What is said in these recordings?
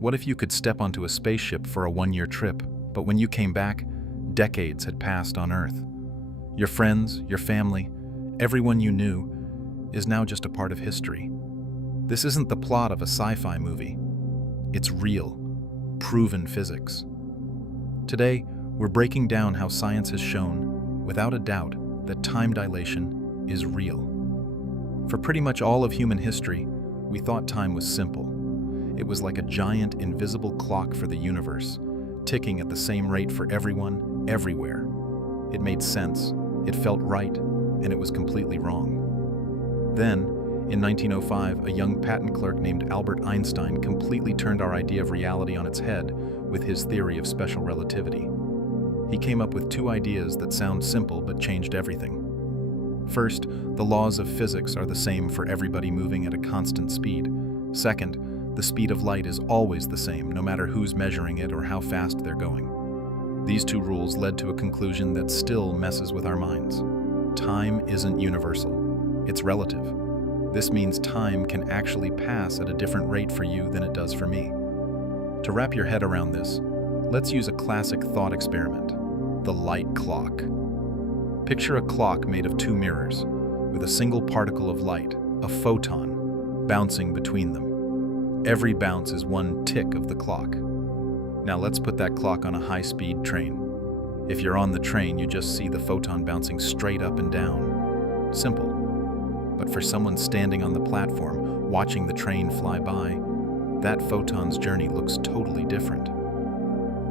What if you could step onto a spaceship for a one-year trip, but when you came back, decades had passed on Earth? Your friends, your family, everyone you knew is now just a part of history. This isn't the plot of a sci-fi movie. It's real, proven physics. Today, we're breaking down how science has shown, without a doubt, that time dilation is real. For pretty much all of human history, we thought time was simple. It was like a giant, invisible clock for the universe, ticking at the same rate for everyone, everywhere. It made sense, it felt right, and it was completely wrong. Then, in 1905, a young patent clerk named Albert Einstein completely turned our idea of reality on its head with his theory of special relativity. He came up with two ideas that sound simple but changed everything. First, the laws of physics are the same for everybody moving at a constant speed. Second, the speed of light is always the same, no matter who's measuring it or how fast they're going. These two rules led to a conclusion that still messes with our minds. Time isn't universal. It's relative. This means time can actually pass at a different rate for you than it does for me. To wrap your head around this, let's use a classic thought experiment: the light clock. Picture a clock made of two mirrors, with a single particle of light, a photon, bouncing between them. Every bounce is one tick of the clock. Now let's put that clock on a high-speed train. If you're on the train, you just see the photon bouncing straight up and down. Simple. But for someone standing on the platform, watching the train fly by, that photon's journey looks totally different.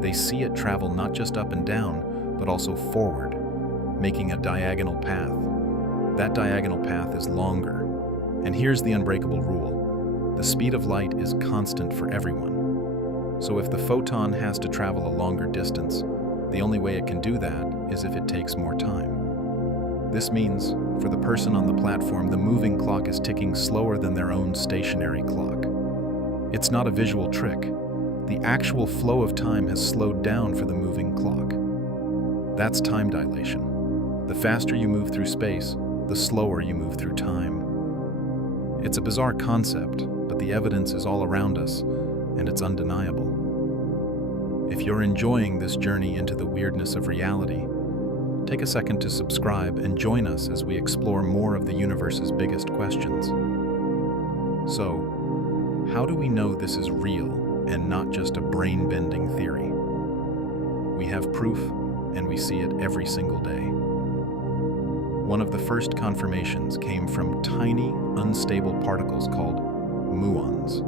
They see it travel not just up and down, but also forward, making a diagonal path. That diagonal path is longer. And here's the unbreakable rule: the speed of light is constant for everyone. So if the photon has to travel a longer distance, the only way it can do that is if it takes more time. This means, for the person on the platform, the moving clock is ticking slower than their own stationary clock. It's not a visual trick. The actual flow of time has slowed down for the moving clock. That's time dilation. The faster you move through space, the slower you move through time. It's a bizarre concept, but the evidence is all around us, and it's undeniable. If you're enjoying this journey into the weirdness of reality, take a second to subscribe and join us as we explore more of the universe's biggest questions. So, how do we know this is real and not just a brain-bending theory? We have proof, and we see it every single day. One of the first confirmations came from tiny, unstable particles called muons.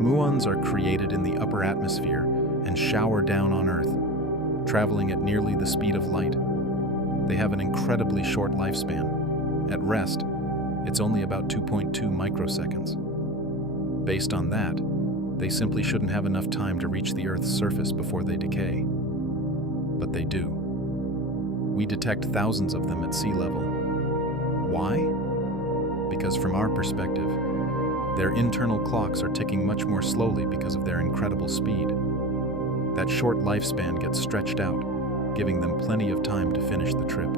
Muons are created in the upper atmosphere and shower down on Earth, traveling at nearly the speed of light. They have an incredibly short lifespan. At rest, it's only about 2.2 microseconds. Based on that, they simply shouldn't have enough time to reach the Earth's surface before they decay. But they do. We detect thousands of them at sea level. Why? Because from our perspective, their internal clocks are ticking much more slowly because of their incredible speed. That short lifespan gets stretched out, giving them plenty of time to finish the trip.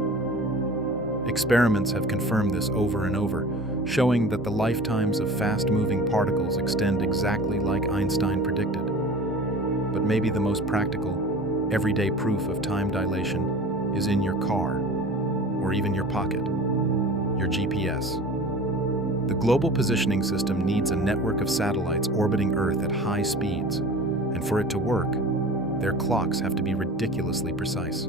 Experiments have confirmed this over and over, showing that the lifetimes of fast-moving particles extend exactly like Einstein predicted. But maybe the most practical, everyday proof of time dilation is in your car, or even your pocket, your GPS. The Global Positioning System needs a network of satellites orbiting Earth at high speeds, and for it to work, their clocks have to be ridiculously precise.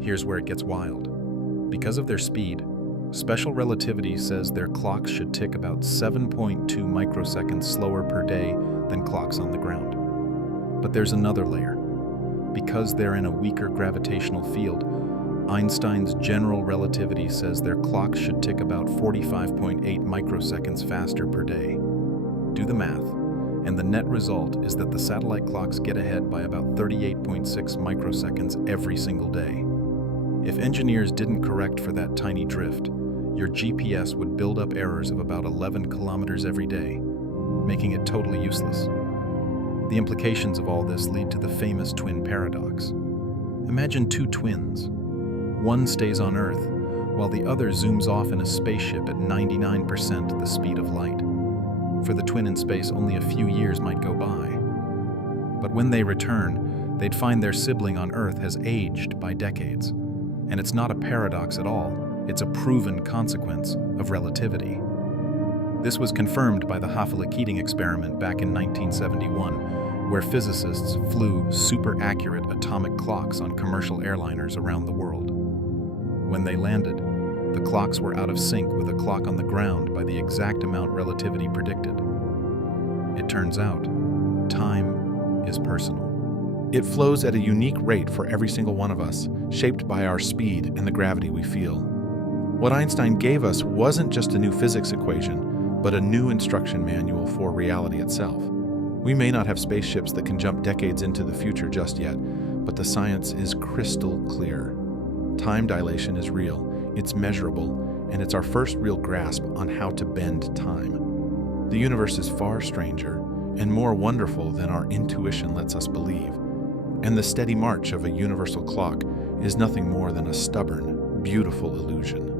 Here's where it gets wild. Because of their speed, special relativity says their clocks should tick about 7.2 microseconds slower per day than clocks on the ground. But there's another layer. Because they're in a weaker gravitational field, Einstein's general relativity says their clocks should tick about 45.8 microseconds faster per day. Do the math, and the net result is that the satellite clocks get ahead by about 38.6 microseconds every single day. If engineers didn't correct for that tiny drift, your GPS would build up errors of about 11 kilometers every day, making it totally useless. The implications of all this lead to the famous twin paradox. Imagine two twins. One stays on Earth, while the other zooms off in a spaceship at 99% the speed of light. For the twin in space, only a few years might go by. But when they return, they'd find their sibling on Earth has aged by decades. And it's not a paradox at all. It's a proven consequence of relativity. This was confirmed by the Hafele-Keating experiment back in 1971, where physicists flew super-accurate atomic clocks on commercial airliners around the world. When they landed, the clocks were out of sync with a clock on the ground by the exact amount relativity predicted. It turns out, time is personal. It flows at a unique rate for every single one of us, shaped by our speed and the gravity we feel. What Einstein gave us wasn't just a new physics equation, but a new instruction manual for reality itself. We may not have spaceships that can jump decades into the future just yet, but the science is crystal clear. Time dilation is real, it's measurable, and it's our first real grasp on how to bend time. The universe is far stranger and more wonderful than our intuition lets us believe, and the steady march of a universal clock is nothing more than a stubborn, beautiful illusion.